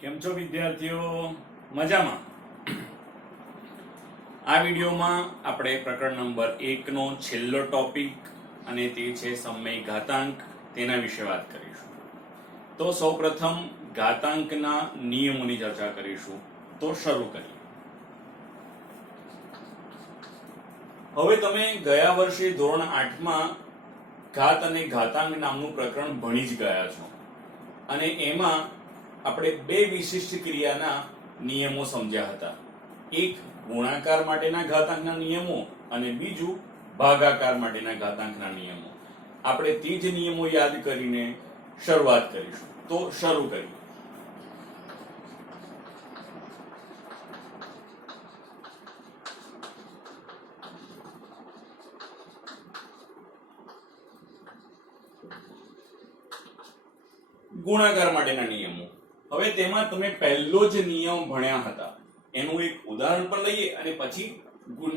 કેમ છો વિદ્યાર્થીઓ? મજામાં? આ વિડીયોમાં આપણે પ્રકરણ નંબર 1 નો છેલ્લો ટોપિક અને તે છે સમય ઘાતાંક, તેના વિશે વાત કરીશું. તો સૌપ્રથમ ઘાતાંકના નિયમોની ચર્ચા કરીશું. તો શરૂ કરીએ. હવે તમે ગયા વર્ષે ધોરણ 8 માં ઘાત અને ઘાતાંક નામનું પ્રકરણ ભણી જ ગયા છો અને એમાં આપણે બે વિશિષ્ટ ક્રિયાના નિયમો સમજ્યા હતા. એક ગુણાકાર માટેના ઘાતાંકના નિયમો અને બીજું ભાગાકાર માટેના ઘાતાંકના નિયમો. આપણે તે જ નિયમો યાદ કરીને શરૂઆત કરીશું. તો શરૂ કરીએ. ગુણાકાર માટેના નિયમો. હવે તેમાં તમે પહેલો જ નિયમ ભણ્યા હતા એનું એક ઉદાહરણ પણ લઈએ અને પછી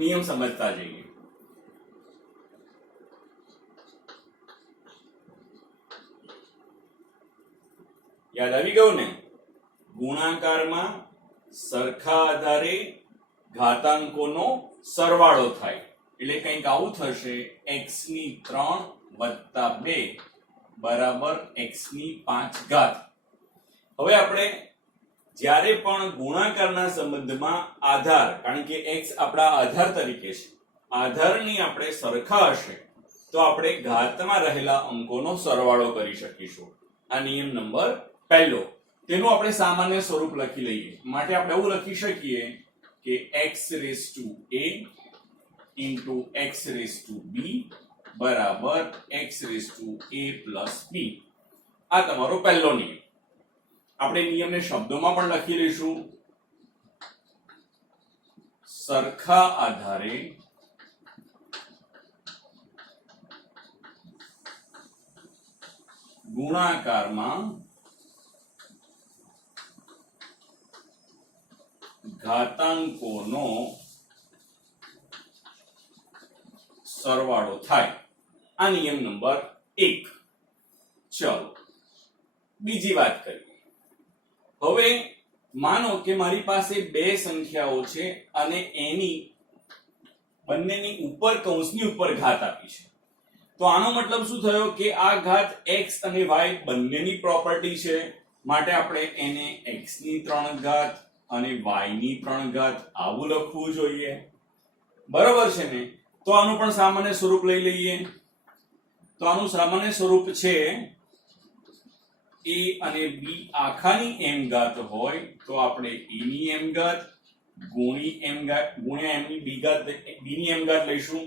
નિયમ સમજતા જઈએ. યાદ આવી ગયું ને? ગુણાકારમાં સરખા આધારે ઘાતાંકોનો સરવાળો થાય એટલે કંઈક આવું થશે: x3 + 2 બરાબર x5. હવે આપણે જ્યારે પણ ગુણાકારના સંબંધમાં આધાર, કારણ કે x આપણા આધાર તરીકે છે, આધારની આપણે સરખા હશે તો આપણે ઘાતમાં રહેલા અંકોનો સરવાળો કરી શકીશું. આ નિયમ નંબર પહેલો. તેનું આપણે સામાન્ય સ્વરૂપ લખી લઈએ. માટે આપણે એવું લખી શકીએ કે x⁴ x⁴b બરાબર xa + b. આ તમારો પહેલો નિયમ. આપણે નિયમને શબ્દોમાં પણ લખી લઈશું: સરખા આધારે ગુણાકારમાં ઘાતાંકોનો સરવાળો થાય. આ નિયમ નંબર 1. ચલો બીજી વાત કરીએ. હવે માનો કે મારી પાસે બે સંખ્યાઓ છે અને એની બંનેની ઉપર કૌંસની ઉપર ઘાત આપી છે. તો આનો મતલબ શું થયો કે આ ઘાત x અને y બંનેની પ્રોપર્ટી છે. માટે આપણે એને x3 અને y3 આવું લખવું જોઈએ. બરોબર છે ને? તો આનું પણ સામાન્ય સ્વરૂપ લઈ લઈએ. તો આનું સામાન્ય સ્વરૂપ છે a અને b આખાની m ઘાત હોય તો આપણે a ની m ઘાત ગુણ્યા m ની b ની m ઘાત લઈશું.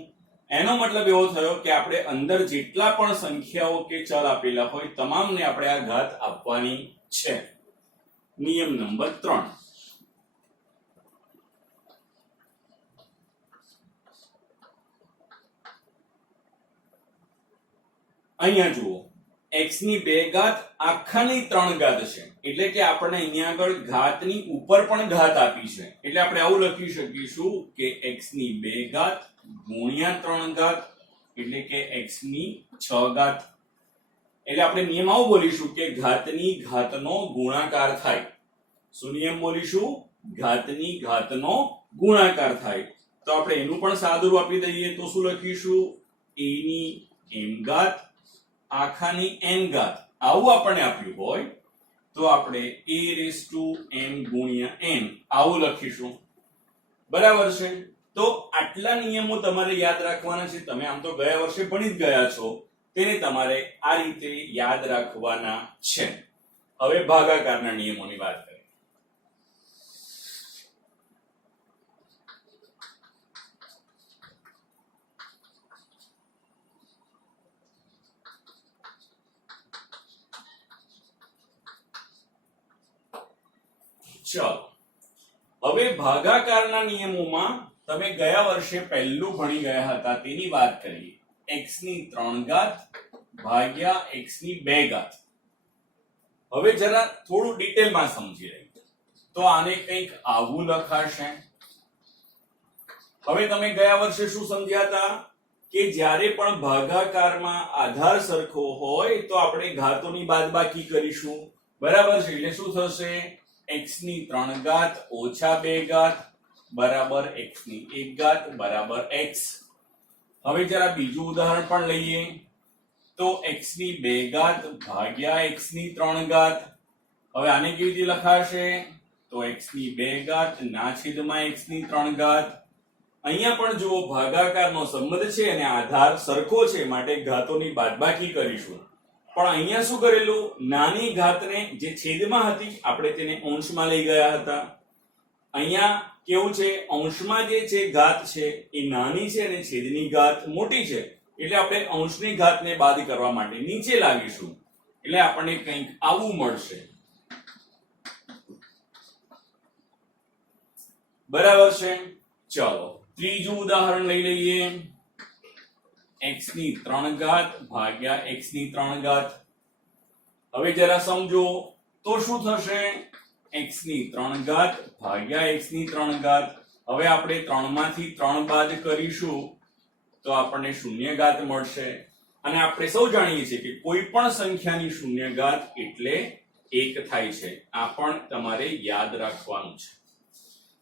એનો મતલબ એવો થયો કે આપણે અંદર જેટલા પણ સંખ્યાઓ કે ચલ આપેલા હોય તમામને આપણે આ ઘાત આપવાની છે. નિયમ નંબર 3. અહીંયા જુઓ, x ની 2 ઘાત આખાની 3 ઘાત છે એટલે કે આપણે અહીંયા આગળ ઘાતની ઉપર પણ ઘાત આપી છે એટલે આપણે આવું લખી શકીશું કે x ની 2 ઘાત ગુણ્યા 3 ઘાત એટલે કે x ની 6 ઘાત. એટલે આપણે નિયમ આવું બોલીશું કે ઘાતની ઘાતનો ગુણાકાર થાય. શું નિયમ બોલીશું? ઘાતની ઘાતનો ગુણાકાર થાય. તો આપણે એનું પણ સાદુરૂપ આપી દઈએ તો શું લખીશું? a ની m ઘાત આખાની n ઘાત. આવું આપણને આપ્યું હોય તો આપણે am ગુણ્યા n આવું લખીશું. બરાબર છે? તો આટલા નિયમો તમારે યાદ રાખવાના છે. તમે આમ તો ગયા વર્ષે ભણી જ ગયા છો, તેને તમારે આ રીતે યાદ રાખવાના છે. હવે ભાગાકારના નિયમોની વાત કરીએ. ચલો હવે ભાગાકારના નિયમોમાં તમે ગયા વર્ષે પહેલું ભણી ગયા હતા તેની વાત કરીએ. x3 ભાગ્યા x2. હવે જરા થોડું ડિટેલમાં સમજી લઈએ. તો આને કંઈક આવું લખાશે. હવે તમે ગયા વર્ષે શું સમજ્યા હતા કે જ્યારે પણ ભાગાકારમાં આધાર સરખો હોય તો આપણે ઘાતોની બાદબાકી કરીશું. બરાબર છે? એટલે શું થશે? x ની 3 ઘાત ઓછા 2 ઘાત બરાબર x ની 1 ઘાત બરાબર x. હવે જરા બીજું ઉદાહરણ પણ લઈએ તો x ની 2 ઘાત ભાગ્યા x ની 3 ઘાત. હવે આને કેવી રીતે લખાશે તો x ની 2 ઘાત ના છેદમાં x ની 3 ઘાત. અહીંયા પણ જુઓ ભાગાકારનો સંબંધ છે અને આધાર સરખો છે માટે ઘાતોની બાદબાકી કરીશું. પણ અહીંયા શું કરેલું, નાની ઘાતને જે છેદમાં હતી આપણે તેને અંશમાં લઈ ગયા હતા. અહીંયા કેવું છે, અંશમાં જે છે ઘાત છે એ નાની છે અને છેદની ઘાત મોટી છે એટલે આપણે અંશની ઘાતને બાદ કરવા માટે નીચે લાવીશું એટલે આપણને કંઈક આવું મળશે. બરાબર છે. ચાલો ત્રીજું ઉદાહરણ લઈ લઈએ. x ની 3 ઘાત ભાગ્યા x ની 3 ઘાત. હવે જરા સમજો તો શું થશે, x ની 3 ઘાત ભાગ્યા x ની 3 ઘાત. હવે આપણે 3 માંથી 3 બાદ કરીશું તો આપણને શૂન્ય ઘાત મળશે અને આપણે સૌ જાણીએ છીએ કે કોઈ પણ સંખ્યાની શૂન્ય ઘાત એટલે 1 થાય છે. આ પણ તમારે યાદ રાખવાનું છે.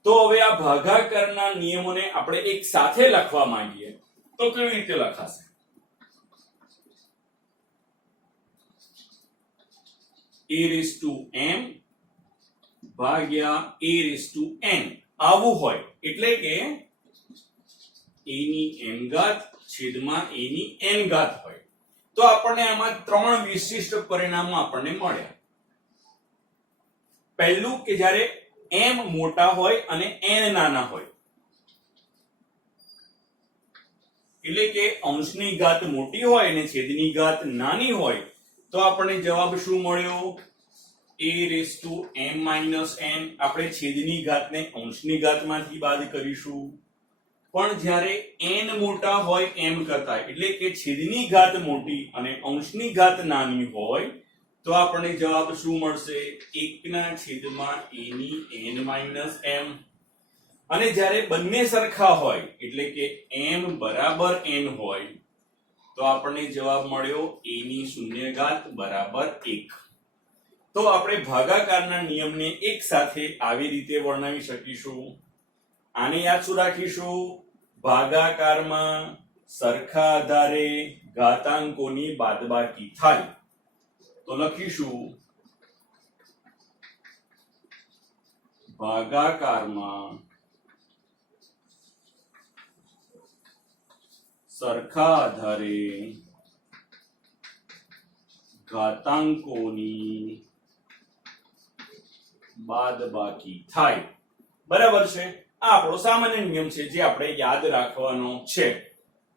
તો હવે આ ભાગાકારના નિયમોને આપણે એક સાથે લખવા માંગીએ તો કેવી રીતે લખાશે? a m ભાગ્યા a n આવું હોય એટલે કે a ની m ઘાત છેદમાં a ની n ઘાત હોય તો આપણને આમાં 3 વિશિષ્ટ પરિણામો આપણને મળ્યા. પહેલું કે જ્યારે m મોટા હોય અને n નાના હોય એટલે કે અંશની ઘાત મોટી હોય અને છેદની ઘાત નાની હોય તો આપણને જવાબ શું મળ્યો? a m n. આપણે છેદની ઘાતને અંશની ઘાતમાંથી બાદ કરીશું. પણ જ્યારે n મોટા હોય m કરતા એટલે કે છેદની ઘાત મોટી અને અંશની ઘાત નાની હોય તો આપણને જવાબ શું મળશે? 1 ના છેદમાં a ની n માઈનસ m. અને જ્યારે બંને સરખા હોય એટલે કે m બરાબર n હોય તો આપણને જવાબ મળ્યો a ની શૂન્ય ઘાત બરાબર 1. તો આપણે ભાગાકારના નિયમને એક સાથે આવી રીતે વર્ણવી શકીશું. આને યાદ શું રાખીશું? ભાગાકારમાં સરખા આધારે ઘાતાંકોની બાદબાકી થાય તો લખીશું ભાગાકારમાં સરખા આધારે ઘાતાંકોની બાદબાકી થાય. બરાબર છે. આ આપણો સામાન્ય નિયમ છે જે આપણે યાદ રાખવાનો છે.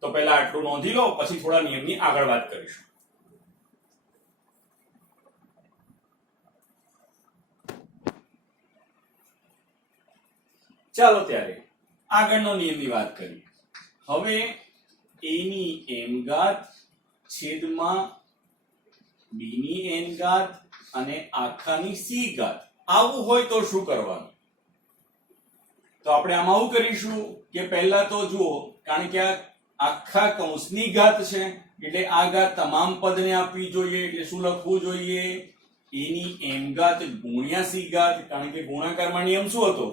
તો પહેલા આટલું નોંધી લો પછી થોડા નિયમની આગળ વાત કરીશું. ચાલો ત્યારે આગળનો નિયમની વાત કરીએ. હવે a ની m ઘાત છેદમાં b ની n ઘાત અને આખાની c ઘાત આવું હોય તો શું કરવાનું? તો આપણે આમાં આવું કરીશું કે પહેલા તો જુઓ, કારણ કે આ આખા કૌંસની ઘાત છે એટલે આ ઘાત તમામ પદને આપવી જોઈએ એટલે શું લખવું જોઈએ? a ની m ઘાત ગુણ્યા c ઘાત. કારણ કે ગુણાકારમાં નિયમ શું હતો?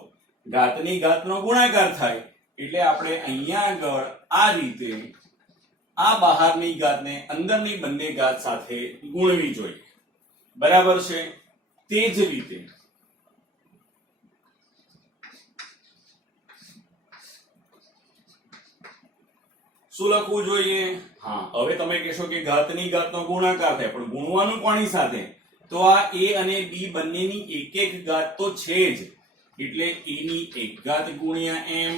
ઘાતની ઘાતનો ગુણાકાર થાય એટલે આપણે અહીંયા આગળ આ રીતે આ બહારની ઘાતને અંદરની બંને ઘાત સાથે ગુણવી જોઈએ. બરાબર છે. તે જ રીતે શું લખવું જોઈએ? હા, હવે તમે કહેશો કે ઘાતની ઘાતનો ગુણાકાર થાય પણ ગુણવાનું કોની સાથે? તો આ a અને b બંનેની એક એક ઘાત તો છે જ એટલે a ની 1 ઘાત ગુણ્યા m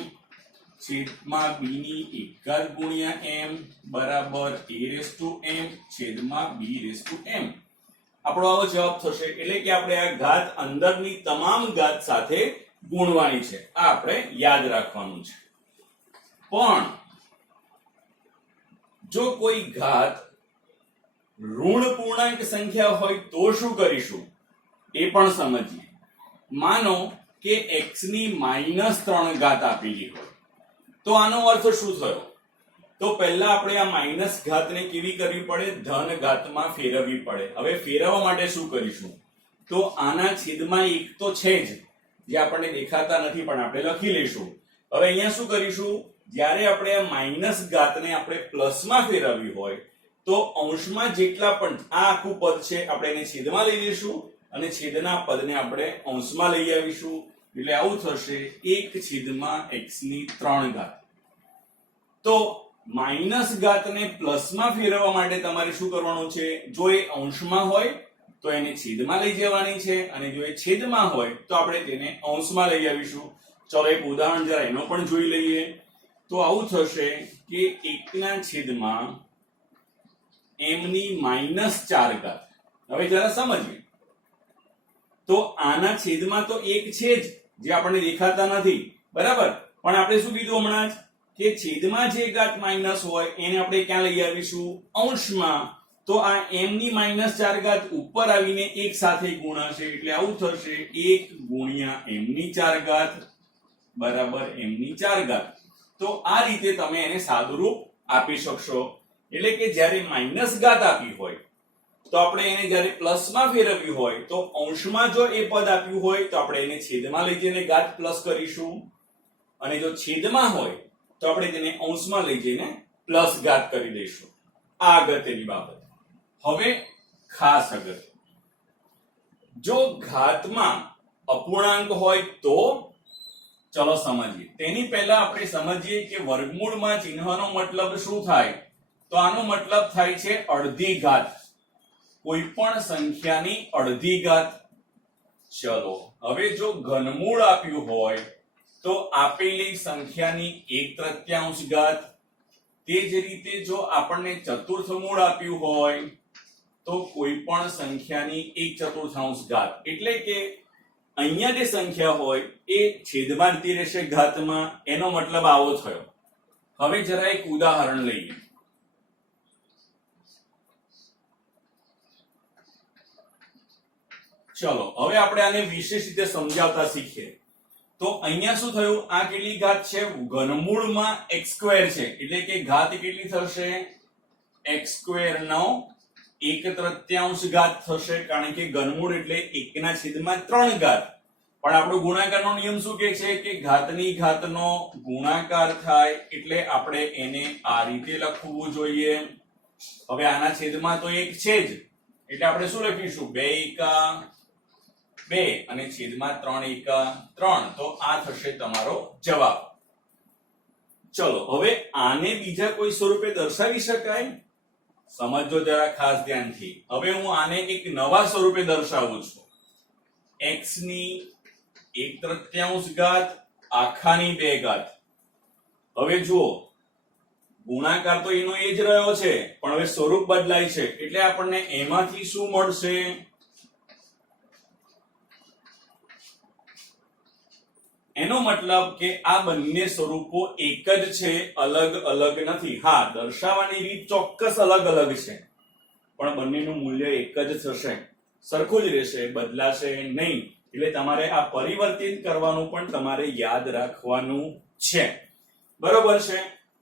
છેદમાં b ની 1 ઘાત ગુણ્યા m બરાબર a m છેદમાં b m. આપણો આવો જવાબ થશે. એટલે કે આપણે આ ઘાત અંદરની તમામ ઘાત સાથે ગુણવાની છે. આ આપણે યાદ રાખવાનું છે. પણ જો કોઈ ઘાત ઋણ પૂર્ણાંક સંખ્યા હોય તો શું કરીશું એ પણ સમજીએ. માનો કે x ની -3 ઘાત આપેલી હોય તો આનો અર્થ શું થયો? તો પહેલા આપણે આ માઈનસ ઘાતને કેવી કરવી પડે? ધન ઘાતમાં ફેરવવી પડે. હવે ફેરવવા માટે શું કરીશું? તો આના છેદમાં 1 તો છે જ, જે આપણને દેખાતા નથી પણ આપણે લખી લઈશું. હવે અહીંયા શું કરીશું, જ્યારે આપણે આ માઈનસ ઘાતને આપણે પ્લસમાં ફેરવવી હોય તો અંશમાં જેટલા પણ આ આખું પદ છે આપણે એને છેદમાં લઈ લઈશું અને છેદના પદને આપણે અંશમાં લઈ આવીશું. એટલે આવું થશે 1/x3. તો માઈનસ ઘાતને પ્લસમાં ફેરવવા માટે તમારે શું કરવાનું છે, જો એ અંશમાં હોય તો એને છેદમાં લઈ જવાની છે અને જો એ છેદમાં હોય તો આપણે તેને અંશમાં લઈ આવીશું. ચલો એક ઉદાહરણ જરા એનો પણ જોઈ લઈએ. તો આવું થશે કે 1/m ની -4. હવે જરા સમજીએ. તો આના છેદમાં તો 1 છે જ, જે આપણને દેખાતા નથી, બરાબર. પણ આપણે શું કીધું હમણાં જ કે છેદમાં જે ઘાત માઈનસ હોય એને આપણે ક્યાં લઈ આવીશું, અંશમાં. તો આ m ની -4 ઉપર આવીને 1 સાથે ગુણાશે. એટલે આવું થશે 1 * m ની 4 બરાબર m ની 4. તો આ રીતે તમે એને સાદુરૂપ આપી શકશો. એટલે કે જ્યારે માઈનસ ઘાત આપી હોય તો આપણે એને જ્યારે પ્લસમાં ફેરવ્યું હોય તો અંશમાં જો એ પદ આપ્યું હોય તો આપણે એને છેદમાં લઈ જઈને ઘાત પ્લસ કરીશું અને જો છેદમાં હોય તો આપણે તેને અંશમાં લઈ જઈને પ્લસ ઘાત કરી દઈશું. આ અગત્યની બાબત. હવે ખાસ અગત્ય, જો ઘાતમાં અપૂર્ણાંક હોય તો ચલો સમજીએ. તેની પહેલા આપણે સમજીએ કે વર્ગમૂળમાં ચિહ્નનો મતલબ શું થાય. તો આનો મતલબ થાય છે અડધી ઘાત, કોઈ પણ સંખ્યાની અડધી ઘાત. ચલો હવે જો ઘનમૂળ આપ્યું હોય તો આપેલી સંખ્યાની 1/3 ઘાત. તે જ રીતે જો આપણને ચતુર્થ મૂળ આપ્યું હોય તો કોઈ પણ સંખ્યાની 1/4 ઘાત. એટલે કે અહીંયા જે સંખ્યા હોય એ છેદમાં જતી રહેશે ઘાતમાં. એનો મતલબ આવો થયો. હવે જરા એક ઉદાહરણ લઈએ. ચલો હવે આપણે આને વિશેષ રીતે સમજાવતા શીખીએ. તો અહીંયા શું થયું, આ કેટલી ઘાત છે, ઘનમૂળમાં x² છે એટલે કે ઘાત કેટલી થશે, x² નો 1/3 ઘાત થશે. કારણ કે ઘનમૂળ એટલે 1/3 ઘાત. પણ આપણો ગુણાકારનો નિયમ શું કહે છે કે ઘાતની ઘાતનો ગુણાકાર થાય એટલે આપણે એને આ રીતે લખવું જોઈએ. હવે આના છેદમાં તો 1 છે જ એટલે આપણે શું લખીશું, 2 * 2 અને છેદમાં 3 * 3. તો આ થશે તમારો જવાબ. ચલો હવે આને બીજા કોઈ સ્વરૂપે દર્શાવી શકાય, સમજો જરા ખાસ ધ્યાનથી. હવે હું આને એક નવા સ્વરૂપે દર્શાવું છું. x ની 1/3 ઘાત આખાની 2 ઘાત. હવે જુઓ ગુણાકાર તો એનો એ જ રહ્યો છે પણ હવે સ્વરૂપ બદલાય છે એટલે આપણને એમાંથી શું મળશે, એનો મતલબ કે આ બંને સ્વરૂપો એક જ છે, અલગ અલગ નથી. હા, દર્શાવવાની રીત ચોક્કસ અલગ અલગ છે પણ બંનેનું મૂલ્ય એક જ થશે, સરખું જ રહેશે, બદલાશે નહીં. એટલે તમારે આ પરિવર્તિત કરવાનું પણ તમારે યાદ રાખવાનું છે. બરોબર છે?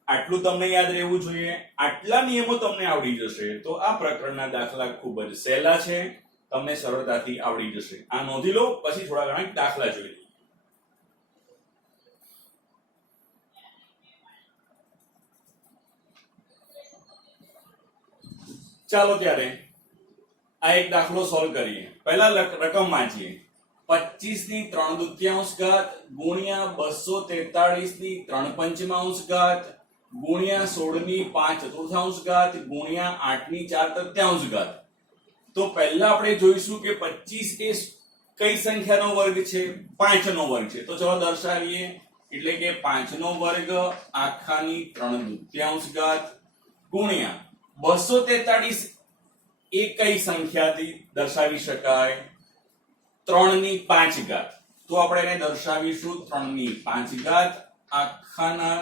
આટલું તમને યાદ રહેવું જોઈએ. આટલા નિયમો તમને આવડી જશે તો આ પ્રકરણના દાખલા ખૂબ જ સહેલા છે, તમને સરળતાથી આવડી જશે. આ નોંધી લો, પછી થોડા ઘણા દાખલા જોઈએ. ચાલો ત્યારે આ એક દાખલો સોલ્વ કરીએ. પહેલા રકમ વાંચીએ. 25 ની 3/2 ઘાત ગુણ્યા 243 ની 3/5 ઘાત ગુણ્યા 16 ની 5/4 ઘાત ગુણ્યા 8 ની 4/3 ઘાત. તો પહેલા આપણે જોઈશું કે 25 એ કઈ સંખ્યાનો વર્ગ છે, 5 નો વર્ગ છે. તો ચલો દર્શાવીએ. એટલે કે 5 નો વર્ગ આખાની 3/2 ઘાત ગુણ્યા 243 એ કઈ સંખ્યાથી દર્શાવી શકાય, 3 ની 5 ઘાત. તો આપણે એને દર્શાવીશું 3 ની 5 ઘાત આખાના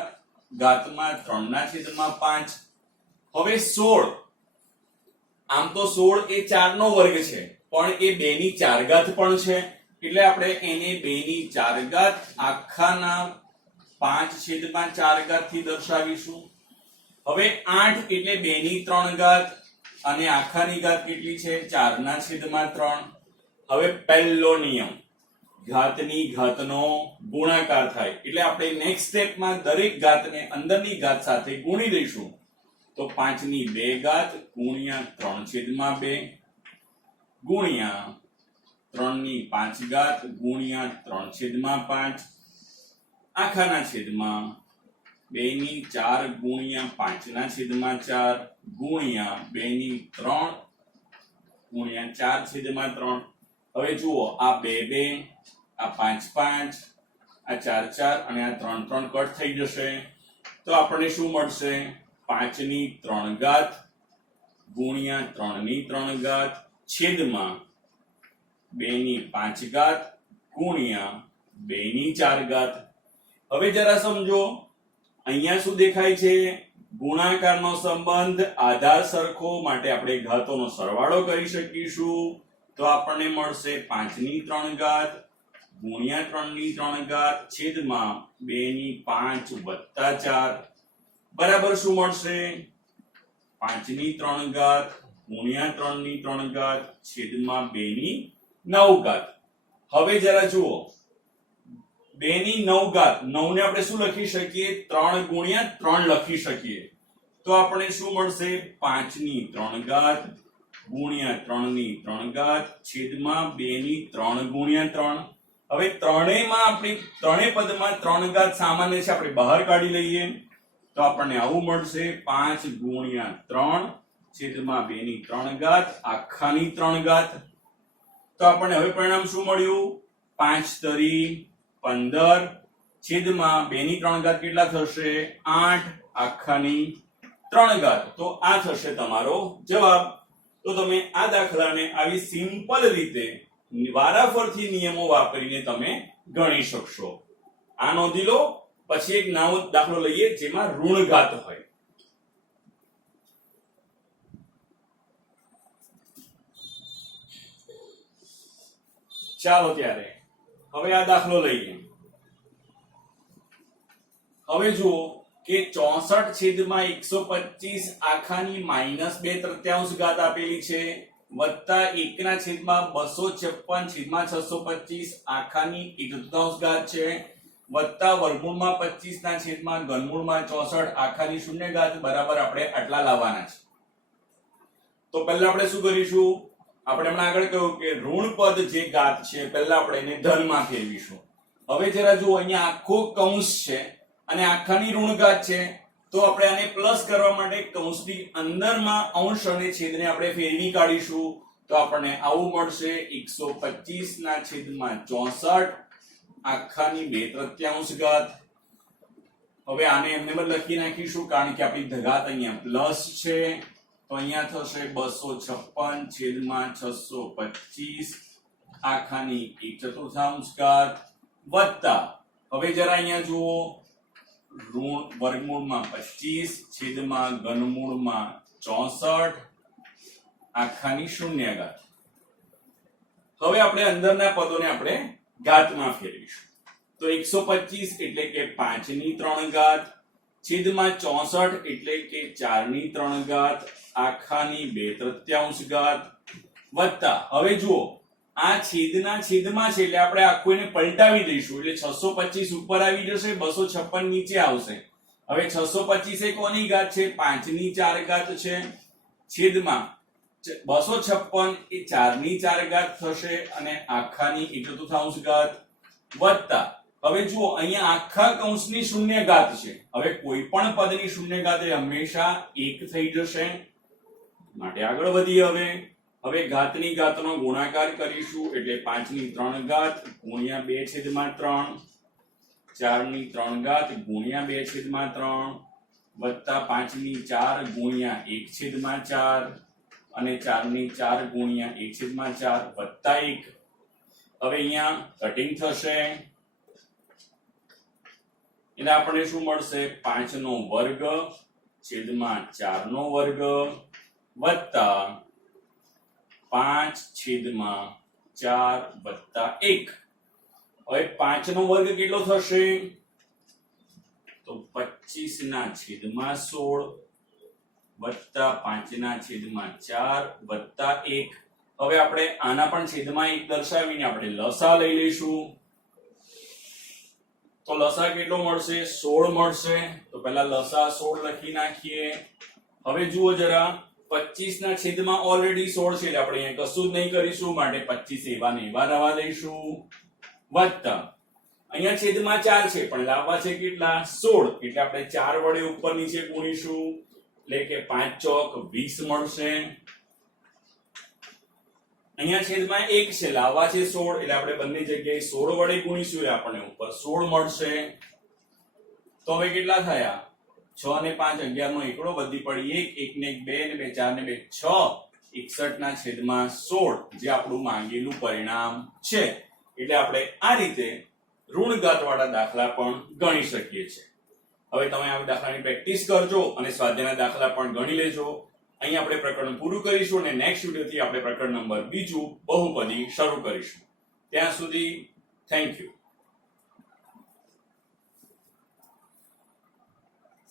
ઘાતમાં 3/5. હવે 16, આમ તો 16 એ 4 નો વર્ગ છે પણ એ 2 ની 4 ઘાત પણ છે એટલે આપણે એને 2 ની 4 ઘાત આખાના 5/4 ઘાત થી દર્શાવીશું. હવે 8 એટલે 2 ની 3 ઘાત અને આખાની ઘાત કેટલી છે, 4/3. હવે પહેલો નિયમ, ઘાતની ઘાતનો ગુણાકાર થાય એટલે આપણે નેક્સ્ટ સ્ટેપમાં દરેક ઘાતને અંદરની ઘાત સાથે ગુણી દઈશું. તો 5 ની 2 ઘાત ગુણ્યા 3/2 ગુણ્યા 3 ની 5 ઘાત ગુણ્યા 3/5 આખાના છેદમાં 2 ની 4 ગુણ્યા 5/4 ગુણ્યા 2 ની 3 ગુણ્યા 4/3. હવે જુઓ આ 2 2, આ 5 5, આ 4 4 અને આ 3 3 કટ થઈ જશે. તો આપણને શું મળશે? 5 ની 3 ઘાત ગુણ્યા 3 ની 3 ઘાત છેદમાં 2 ની 5 ઘાત ગુણ્યા 2 ની 4 ઘાત. હવે જરા સમજો, અહીંયા શું દેખાય છે? ગુણાકારનો સંબંધ આધાર સરખો માટે આપણે ઘાતોનો સરવાળો કરી શકીશું. તો આપણને મળશે 5 ની 3 ઘાત ગુણ્યા 3 ની 3 ઘાત છેદમાં 2 ની 5 વત્તા 4 બરાબર શું મળશે? 5 ની 3 ઘાત ગુણ્યા 3 ની 3 ઘાત છેદમાં 2 ની 9 ઘાત. હવે જરા જુઓ, 2 ની 9 ઘાત, 9 ને આપણે શું લખી શકીએ? 3 ગુણ્યા 3 લખી શકીએ. તો આપણે શું મળશે? 5 ની 3 ઘાત ગુણ્યા 3 ની 3 ઘાત છેદમાં 2 ની 3 ગુણ્યા 3. હવે ત્રણેયમાં આપણી ત્રણેય પદમાં 3 ઘાત સામાન્ય છે, આપણે બહાર કાઢી લઈએ. તો આપણને આવું મળશે 5 ગુણ્યા 3 છેદમાં 2 ની 3 ઘાત આખાની 3 ઘાત. તો આપણને હવે પરિણામ શું મળ્યું? 5 તરી 15 છેદમાં 2 ની 3 ઘાત કેટલા થશે? 8 આખાની 3 ઘાત. તો આ થશે તમારો જવાબ. તો તમે આ દાખલાને આવી સિમ્પલ રીતે વારાફરતી નિયમો વાપરીને તમે ગણી શકશો. આ નોંધી લો. પછી એક નવો દાખલો લઈએ જેમાં ઋણ ઘાત હોય. ચાલો ત્યારે હવે આ દાખલો લઈએ. હવે જુઓ કે 64/125 આખાની -2/3 ઘાત આપેલી છે વત્તા 1/256/625 આખાની 1/4 ઘાત છે વત્તા વર્ગમૂળમાં 25 ઘનમૂળમાં 64 આખાની 0 ઘાત બરાબર આપણે આટલા લાવવાના છે. તો પહેલા આપણે શું કરીશું? આપણે હમણાં આગળ કહ્યું કે ઋણ પદ જે ઘાત છે પહેલા આપણે એને ધનમાં ફેરવીશું. હવે જરા જુઓ, અહીંયા આખો કૌંસ છે અને આખાની ઋણ ઘાત છે. તો આપણે આને પ્લસ કરવા માટે કૌંસની અંદરમાં અંશ અને છેદને આપણે ફેરવી કાઢીશું. તો આપણને આવું મળશે 125/64 આખાની 2/3 ઘાત. હવે આને એમને પણ લખી નાખીશું કારણ કે આપણી ઘાત અહીંયા પ્લસ છે. તો અહીંયા થશે 256/625 આખાની 1/4 ઘાત વત્તા, હવે જરા અહીંયા જુઓ, ઋણ વર્ગમૂળમાં 25 છેદમાં ઘનમૂળમાં 64 આખાની 0 ઘાત. હવે આપણે અંદરના પદોને આપણે ઘાતમાં ફેરવીશું. તો 125 એટલે કે 5 ની 3 ઘાત છેદમાં 64 એટલે કે 4 ની 3 ઘાત આખાની 2/3 ઘાત વત્તા, હવે જુઓ આ છેદના છેદમાં છે એટલે આપણે આખું એને પલટાવી દઈશું એટલે 625 ઉપર આવી જશે, 256 નીચે આવશે. હવે 625 એ કોની ઘાત છે? 5 ની 4 ઘાત છે છેદમાં 256 એ 4 ની 4 ઘાત થશે અને આખાની 1/4 ઘાત વત્તા, હવે જુઓ અહીંયા આખા કૌંસની 0 ઘાત છે. હવે કોઈ પણ પદની 0 ઘાત એ હંમેશા 1 થઈ જશે. માટે આગળ વધીએ. હવે ઘાતની ઘાતનો ગુણાકાર કરીશું એટલે 5 ની 3 ઘાત ગુણ્યા 2/3 4 ની 3 ઘાત ગુણ્યા 2/3 વત્તા 5 ની 4 ગુણ્યા 1/4 અને 4 ની 4 ગુણ્યા 1/4 વત્તા 1. હવે અહીંયા કટિંગ થશે એટલે આપણને શું મળશે? 5 નો વર્ગ છેદમાં 4 નો વર્ગ વત્તા 5/4 વત્તા 1. હવે 5 નો વર્ગ કેટલો થશે? તો 25/16 વત્તા 5/4 વત્તા 1. હવે આપણે આના પણ છેદમાં 1 દર્શાવીને આપણે લસા લઈ લઈશું. તો લસા કેટલો મળશે? 16 મળશે. તો પહેલા લસા 16 લખી નાખીએ. હવે જુઓ જરા, 25 ના છેદમાં ઓલરેડી 16 છે એટલે આપણે અહીંયા કશું જ નહીં કરીશું, માટે 25 એવા ને એવા રવા દઈશું. વત્તા અહીંયા છેદમાં 4 છે પણ લાવવા છે કેટલા? 16, એટલે આપણે 4 વડે ઉપર નીચે ગુણીશું, એટલે કે 5 ચોક 20 મળશે. અહીંયા છેદમાં 1 છે, લાવવા છે 16, એટલે આપણે બંને જગ્યાએ 16 વડે ગુણીશું, એટલે આપણને ઉપર 16 મળશે. તો હવે કેટલા થયા? 6 ને 5 11 નો એકડો, વધી પડી 1, 1 ને 1 2 ને 2 4 ને 2 6, 61 ના છેદમાં 16 જે આપણું માંગેલું પરિણામ છે. એટલે આપણે આ રીતે ઋણઘાત વાળા દાખલા પણ ગણી શકીએ છીએ. હવે તમે આ દાખલાની પ્રેક્ટિસ કરજો અને સ્વાધ્યાયના દાખલા પણ ગણી લેજો. અહીં આપણે પ્રકરણ પૂરું કરીશું અને નેક્સ્ટ વિડિયોથી આપણે પ્રકરણ નંબર 2 બહુપદી શરૂ કરીશું. ત્યાં સુધી થેન્ક યુ.